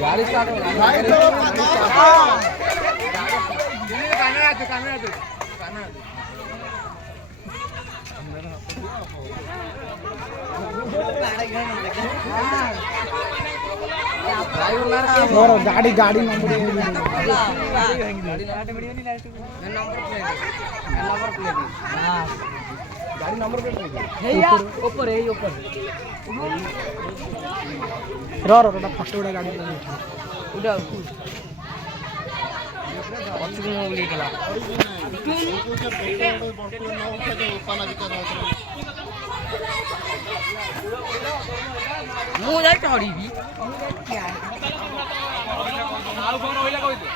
गाड़ी स्टार्ट हो गाड़ी गाड़ी नंबर गाड़ी नंबर प्लेट ऊपर है ऊपर रो फर्स्ट उड़ा गाड़ी उड़ा अच्छी मोबाइल कला मु जाई चढ़ी भी ଆଉ କଣ ରହିଲା କହିଦେ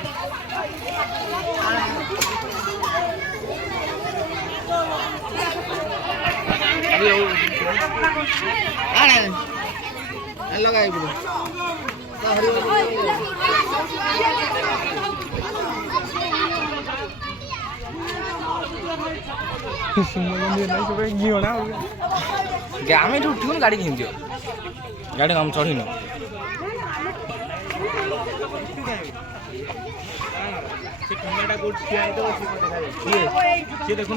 ଆଣେ ଲଗାଇ ବୁଲ ଆମେ ଏଠି ଉଠିବୁନି ଗାଡ଼ି କେମିତି ଗାଡ଼ି ଆମେ ଚଢ଼ିନୁ देखो